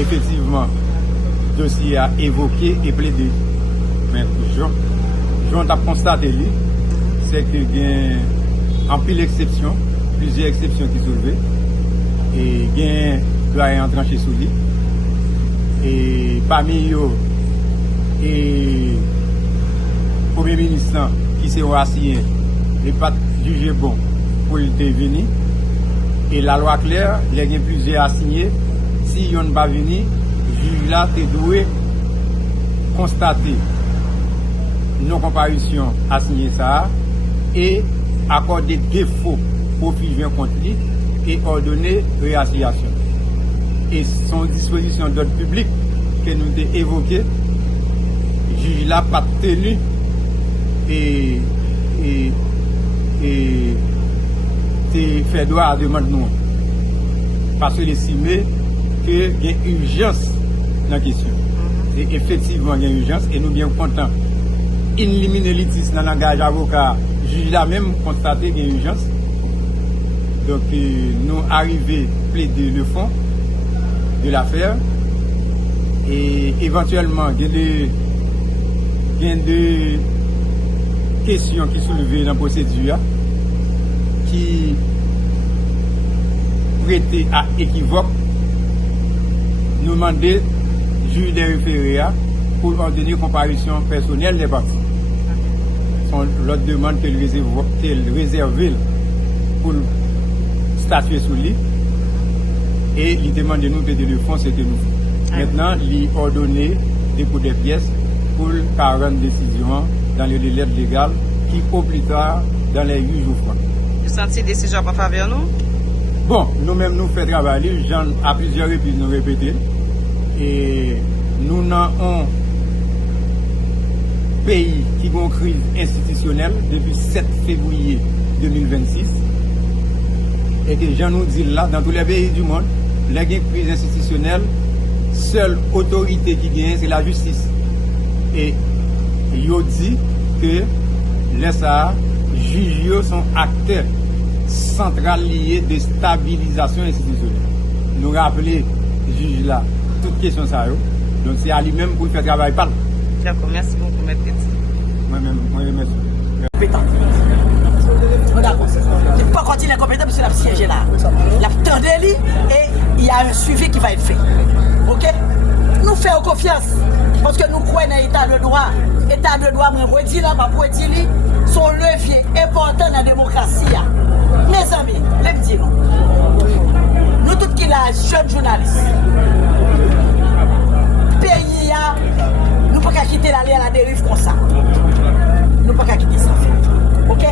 effectivement, le dossier a évoqué et plaidé. Mais j'en ai constaté, c'est que il y a en pile exception, plusieurs exceptions qui sont soulevées. Et il y a un doyen tranché sous lui. Et parmi eux, et le Premier ministre qui s'est assis n'est pas jugé bon pour il venir. Et la loi claire, il y a plusieurs assignés. Si ils n'ont pas venu, le juge là, tu dois constater non-comparution assigné ça et accorder défaut pour fusion contre lui et ordonner réassignation. Et son disposition d'ordre public que nous avons évoquée, le juge là pas tenu et fait droit à demande nous. Parce qu'il estimé qu'il y a une urgence dans la question. Et effectivement, il y a une urgence et nous sommes bien contents. Éliminer l'itis dans le langage avocat, le juge là même constaté qu'il y a une urgence. Donc nous arrivons à plaider le fond de l'affaire et éventuellement il y a des questions qui sont soulevées dans la procédure qui prêtent à équivoque. Nous demandons juge des référés pour ordonner comparution personnelle des parties. L'autre demande qu'elle réserve pour statuer sur lui et il demande de nous plaider le fond, c'était nous. Maintenant, il ordonné dépôt des pièces pour 40 décisions dans le délai légal qui au plus tard dans les 8 jours. Vous sentez décision en faveur nous? Bon, nous-mêmes nous faisons travailler, à plusieurs reprises nous répéter. Et nous avons un pays qui a une crise institutionnelle depuis 7 février 2026. Et que Jean nous dit là, dans tous les pays du monde, la crise institutionnelle, seule autorité qui gagne, c'est la justice. Et il dit que les juges sont acteurs central liés de stabilisation institutionnelle. Nous rappeler, juge là, toute question ça. Donc c'est à lui-même pour faire travail par. D'accord, merci beaucoup, maître. Moi-même, merci. Compétent. D'accord. Il ne peut pas continuer compétent parce qu'il a siégé là. Il a tendu et il y a un suivi qui va être fait. Ok? Nous faisons confiance parce que nous croyons dans l'état de droit. L'état de droit, moi, je dis là, ma dire, son levier important dans la démocratie. Mes amis, les petits, nous tous qui sommes jeunes journalistes, pays, nous ne pouvons pas quitter l'aller à la dérive comme ça. Nous ne pouvons pas quitter ça. Ok?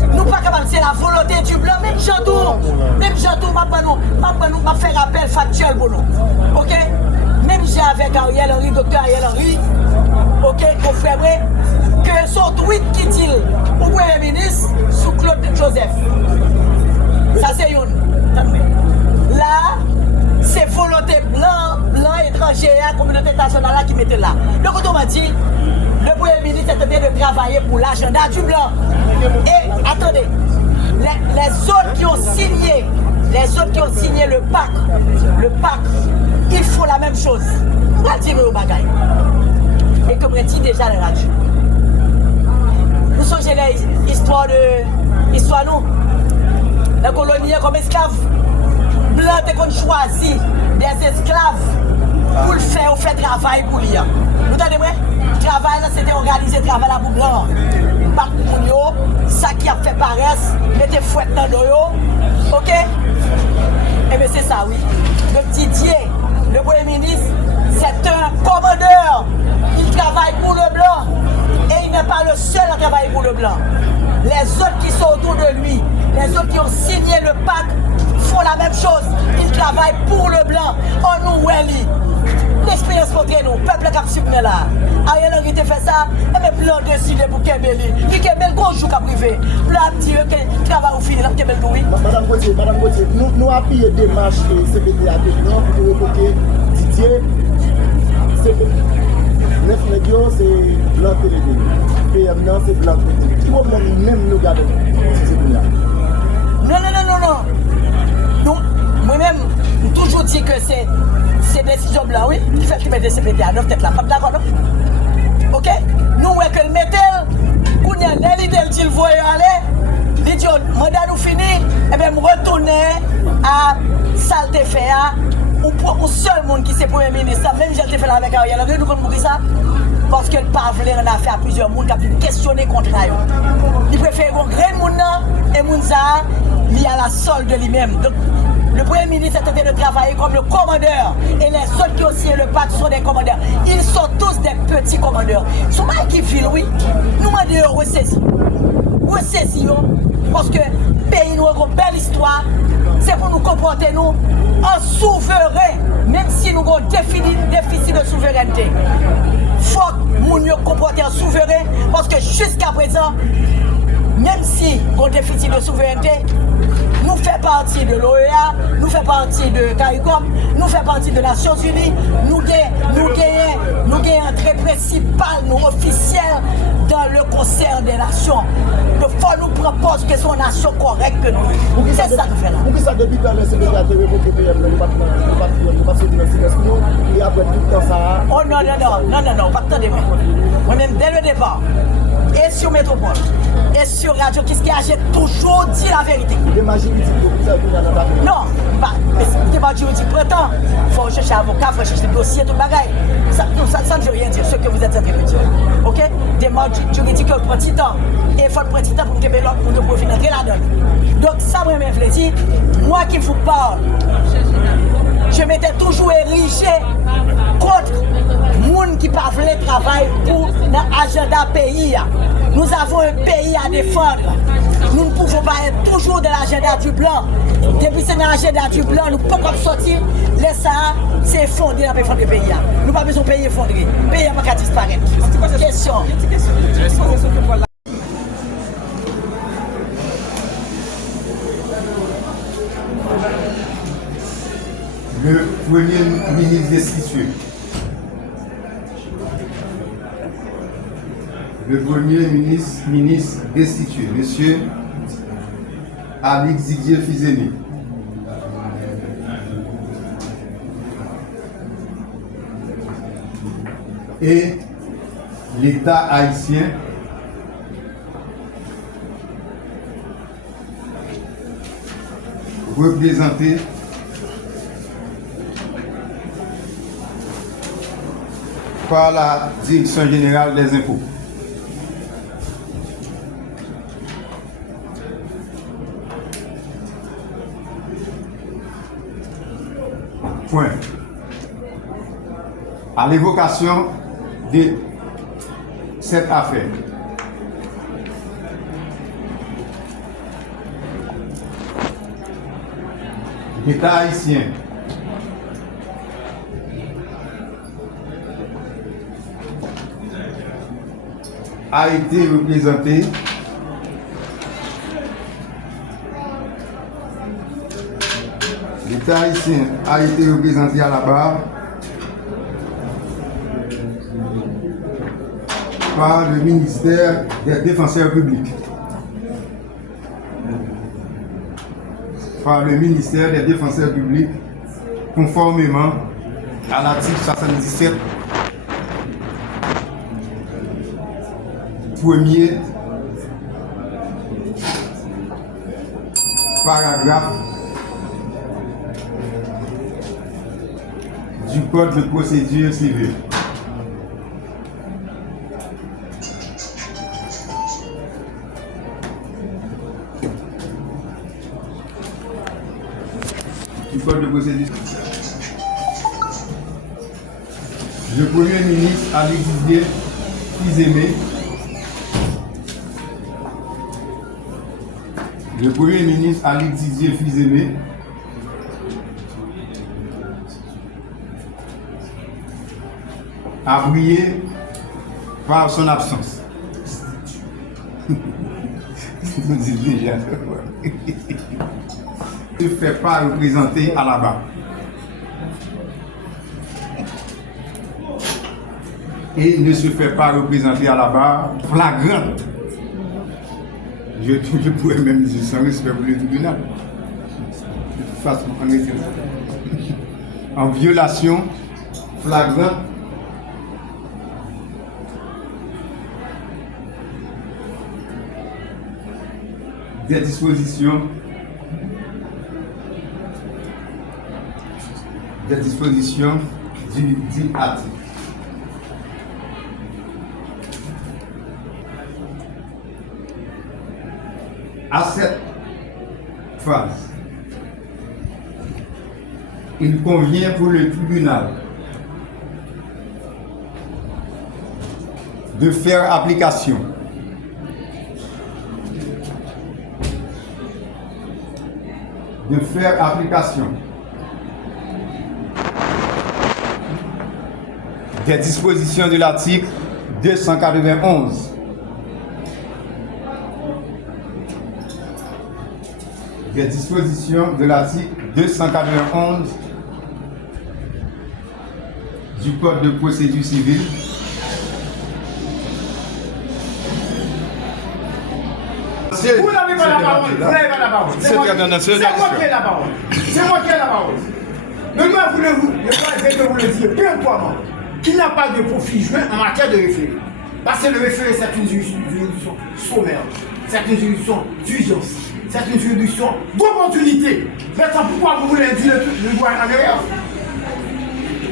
Nous ne pouvons pas capables, c'est la volonté du blanc, même Jantou, m'a fait rappel factuel pour nous. Ok? Même j'ai avec Ariel Henry, docteur Ariel Henry, ok, qu'on ferait que son tweet qui dit au Premier ministre sous Claude Joseph. Ça c'est une. Là, c'est volonté blanc étranger, la communauté internationale qui mettait là. Donc on m'a dit, le Premier ministre est en train de travailler pour l'agenda du blanc. Et attendez, les autres qui ont signé le pacte, ils font la même chose. On va dire au bagaille. Et comme on dit déjà les radios. Nous sommes l'histoire nous. Les colonies comme esclaves. Blancs ont choisi des esclaves pour le faire travail pour lui. Vous entendez moi? Le travail là c'était organiser le travail là pour blanc. Par pour ça qui a fait paresse, mettez fouette dans l'eau. Ok? Eh bien c'est ça oui. Le Didier, le Premier ministre, c'est un commandeur. Il travaille pour le blanc. Et il n'est pas le seul à travailler pour le blanc. Les autres qui sont autour de lui, les autres qui ont signé le pacte, font la même chose. Ils travaillent pour le blanc. On nous Welly. L'expérience contre nous, peuple qui a supporté là. Ariel Henry te fait ça, et bien blanc décide pour Kembeli. Qui Kembeli, gros jour qu'a privé. Blanc dit que travail au fini, là, Kembeli oui. Madame Gauthier, nous appuyons des marches CPD à Blanc pour évoquer Didier. Neuf médias, c'est blanc télédé. PM, non, c'est blanc télédé. Qui problème même nous gardons Non. Moi-même, je toujours dit que c'est décision blanc, oui, qui fait qu'il met des CPT à 9 têtes là, pas d'accord, non? Ok? Nous, ouais, que le métal, qu'on y a l'idée, il voit aller, il dit, mandat nous fini, et bien, me retourner à saleté fait, ou pour un seul monde qui c'est premier ministre, même si j'ai fait avec Ariel Henry, nous comprenons ça? Parce que le parle en affaire à plusieurs monde qui a pu questionner contre eux. Il préfère un grand monde et Mounza lié à la solde de lui-même. Donc, le Premier ministre est en train de travailler comme le commandeur. Et les autres qui aussi le pacte sont des commandeurs. Ils sont tous des petits commandeurs. Ils sont mal qui filent, oui. Nous demandons de ressaisir. Ressaisir. Parce que le pays nous a une belle histoire. C'est pour nous comporter nous en souverain. Même si nous avons un déficit de souveraineté. Il faut que nous comporter en souverain. Parce que jusqu'à présent, même si nous avons un déficit de souveraineté, nous faisons partie de l'OEA, nous faisons partie de CARICOM, nous faisons partie de Nations Unies, nous gagnons entrée principale, nous officielle dans le concert des nations. Donc il faut nous proposer que ce soit une nation correcte que nous. C'est ça que nous faisons là. Pour ça, depuis dans le secrétaire de révoquer PM, nous ne pas sortir dans le silence, et après tout le temps ça. Oh non, pas tant de moi. Moi-même, dès le départ, et sur Métropole, et sur Radio Kiski, j'ai toujours dit la vérité. Non, c'est pas juridique prétend. Il faut chercher avocat, il faut chercher dossier, tout le bagaille. Ça ne veut rien dire, ce que vous êtes en train de dire. Ok? Des mots juridiques, il faut prendre temps. Et il faut prendre temps pour que l'autre pour nous profiter entrer là-dedans. Donc, ça, moi, je veux dire, moi qui vous parle, je m'étais toujours érigé contre les gens qui ne veulent pas travailler pour l'agenda pays. Nous avons un pays à défendre. Nous ne pouvons pas être toujours dans l'agenda du blanc. Depuis que c'est dans l'agenda du blanc, nous ne pouvons pas sortir. Laisse ça, c'est effondré dans le pays. Nous n'avons pas besoin de pays effondré. Le pays n'a pas qu'à disparaître. Question. Le Premier ministre destitué. Le Premier ministre destitué, Monsieur Alix Didier Fils-Aimé. Et l'État haïtien représenté par la Direction générale des impôts. Point. À l'évocation de cette affaire, l'État haïtien a été représenté l'État haïtien a été représenté à la barre par le ministère des Défenseurs publics. Par le ministère des Défenseurs publics, conformément à l'article 77, premier paragraphe du Code de procédure civile. Du Code de procédure. Le Premier ministre Alix Didier Fils-Aimé. Le Premier ministre Alix Didier Fils-Aimé a brillé par son absence. Vous dites déjà. Ne fait pas représenter à la barre. Et ne se fait pas représenter à la barre flagrante. Je pourrais même dire sans respect pour le tribunal. De toute façon, en effet. en violation flagrante des dispositions du article. À cette phase, il convient pour le tribunal de faire application des dispositions de l'article 291 du Code de procédure civile Vous n'avez pas la parole. Vous n'avez pas la parole. C'est moi qui ai la parole. C'est moi qui ai la parole. Le droit, voulez-vous, le droit est de vous le dire, purement, qu'il n'y a pas de profit joint en matière de référé. Parce que le référé, c'est une juridiction sommaire, c'est une juridiction d'urgence, c'est une juridiction d'opportunité. Maintenant, pourquoi vous voulez dire le droit en arrière?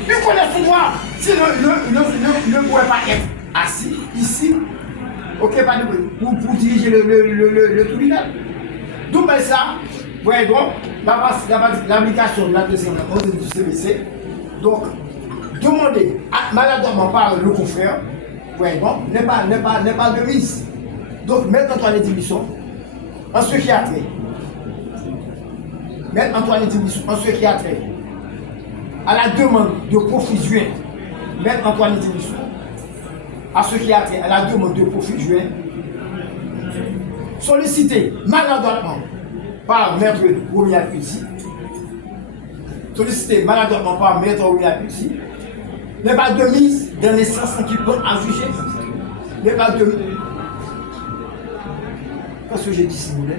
Il connaît son droit. Si ne pourrait pas être assis ici, ok, pas de pour diriger le tribunal. Donc, ben ça, ouais, donc, l'application de la deuxième du CBC, donc, demander maladroitement par le confrère, ouais, bon, n'est pas de mise. Donc, mettre Antoine Dibuisson en ce qui a trait. Mettre Antoine Dibuisson en ce qui a trait. À la demande de profit joint, mettre Antoine Dibuisson à ce qui a trait à la demande de profit joint, sollicité maladroitement par Maître Romy Alpizzi, sollicité maladroitement par Maître Romy Alpizzi, n'est pas de mise dans les sens qui peuvent à juger, n'est pas de mise. Qu'est-ce que j'ai dissimulé?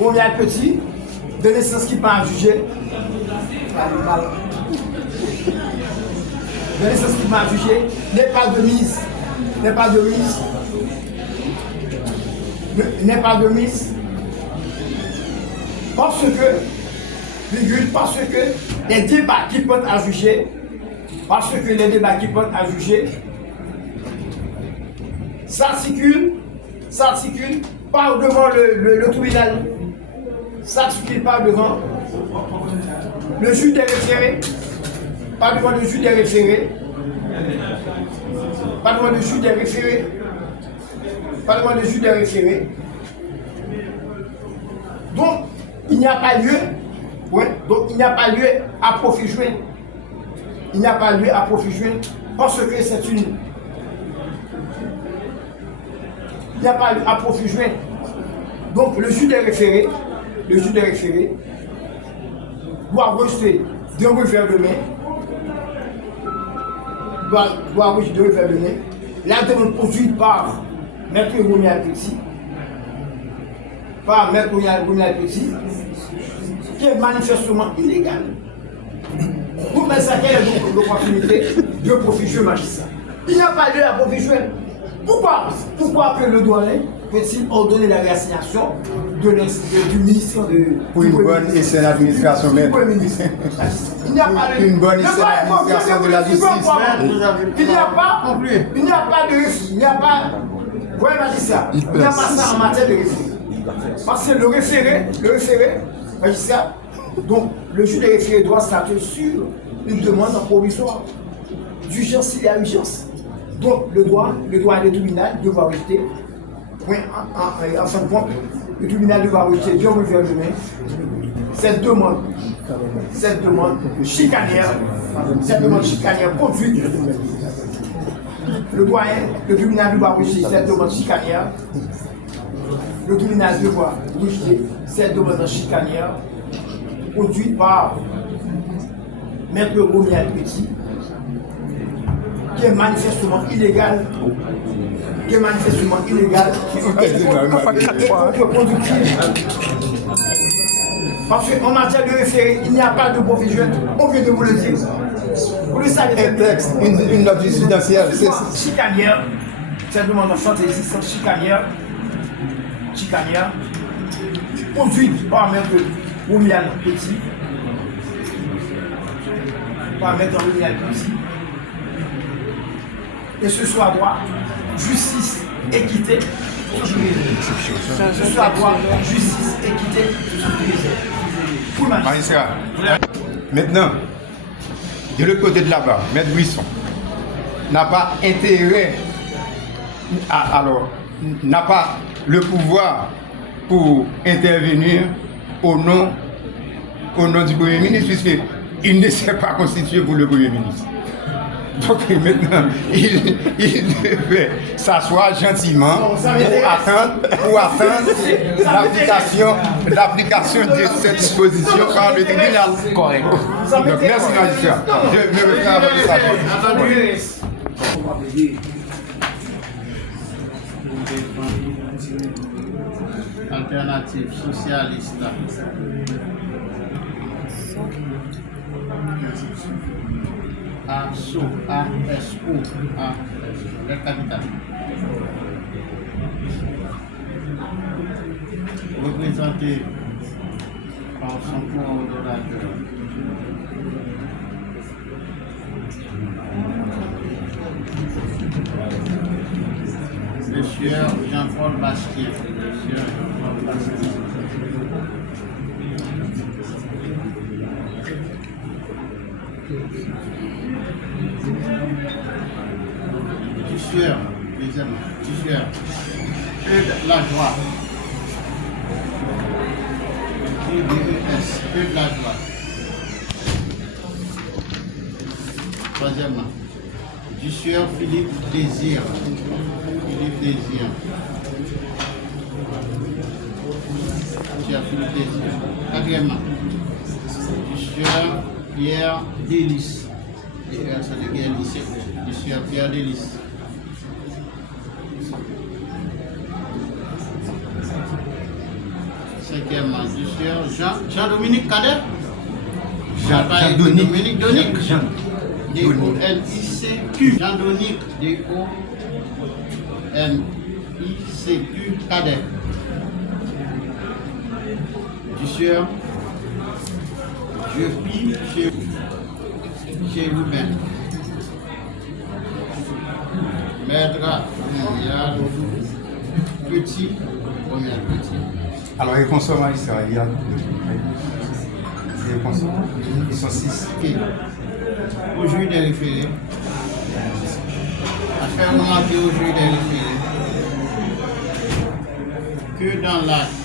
Romy Alpizzi, de naissance qui peut à juger, de naissance qui peut à juger, n'est pas de mise, n'est pas de mise. N'est pas de mise parce que les débats qui peuvent à juger, s'articulent pas devant le tribunal, s'articulent pas devant le juge des référés, pas devant le juge des référés, pas devant le juge des référés, pas devant le juge des référés. Donc, il n'y a pas lieu, à profit joint. Il n'y a pas lieu à profit joint parce que c'est une. Il n'y a pas lieu à profit joint. Donc, le juge des référés doit rejeter de revers de main, doit rejeter de revers de main la demande produite par Maître Romy Alpizzi, qui est manifestement illégal. Pour mettre ça, quelle est l'opportunité de profit jouer magistrat? Il n'y a pas lieu à profit jouer. Pourquoi que le douanier peut-il ordonner la réassignation du ministre de... Pour une bonne et saine administration même. Il n'y a pas de... Une bonne et saine administration de la justice. Il n'y a pas de... Ouais, magistrat, il n'y a pas ça en matière de référé. Parce que le référé, magistrat, donc le juge des référés doit statuer sur une demande en provisoire. D'urgence s'il y a urgence. Donc le droit des tribunal devra rejeter, en fin de compte, le tribunal devra rejeter du revers de main cette demande chicanière conduite. Le tribunal devra rejeter cette demande chicanière. Le tribunal devra rejeter cette demande chicanière produite par Maître Romy Alpizzi, qui est manifestement illégal, qui est manifestement illégale et contre-productive. Parce qu'en matière de référé, il n'y a pas de professionnel. On vient de vous le dire. Vous le savez. Un texte, une note jurisprudentielle, c'est ça. Chicanière, simplement dans santé existence chicanière, conduite par maître Oumial Petit, et ce soit droit, justice, équité, ce soit droit, justice, équité, pour le magistrat. Maintenant, de l'autre côté de là-bas, Maître Buisson n'a pas intérêt, n'a pas le pouvoir pour intervenir au nom du Premier ministre, puisqu'il ne s'est pas constitué pour le Premier ministre. Donc maintenant, il devait s'asseoir gentiment pour attendre l'application de cette disposition par le tribunal. Correct. Donc merci magistrat. Je me reprends à votre sagesse. Alternative socialiste. ASO, la capitale. Représenté par son coordonnateur. Monsieur Jean-Paul Bastien. Tucheur, deuxièmement, tucheur, Eudes Lajoie, EDES, Eudes Lajoie. Troisièmement, tucheur Philippe Désir, tucheur Philippe Désir. Quatrièmement, tucheur Pierre Délice, c'est de guerre lycée, tucheur Pierre Délice. Cinquièmement, tucheur Jean-Dominique Cadet. Jean-Dominique Donic. D-O-N-I-C-Q. Jean-Dominique D-O-N-I-C-Q Cadet. Tucheur Jepi chez Roubaix. Maître Petit, premier Petit. Alors, les consommateurs, il y a des consommateurs, ils sont 6. Au juge des référés, à faire remarquer au juge des référés que dans l'acte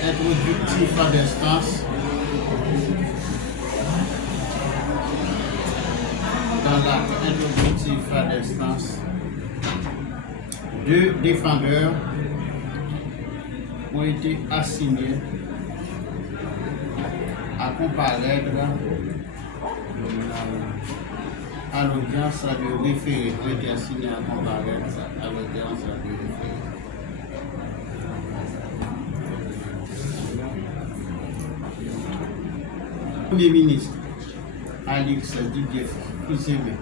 introductif à d'instance, deux défendeurs ont été assignés à comparaître à l'audience de référé. Ont été assignés à comparaître à l'audience de référé. Premier ministre Alix Didier Fils-Aimé.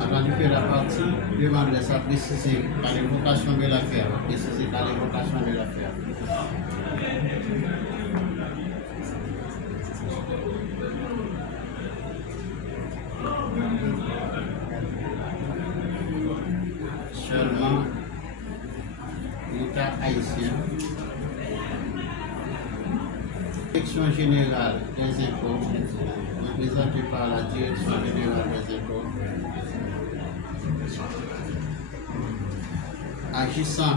Avant de faire la partie, demande de ça préciser par l'évocation de l'affaire. Préciser par l'évocation de l'affaire. Seulement l'État haïtien, Direction générale des impôts, représentée par la Direction générale des impôts, agissant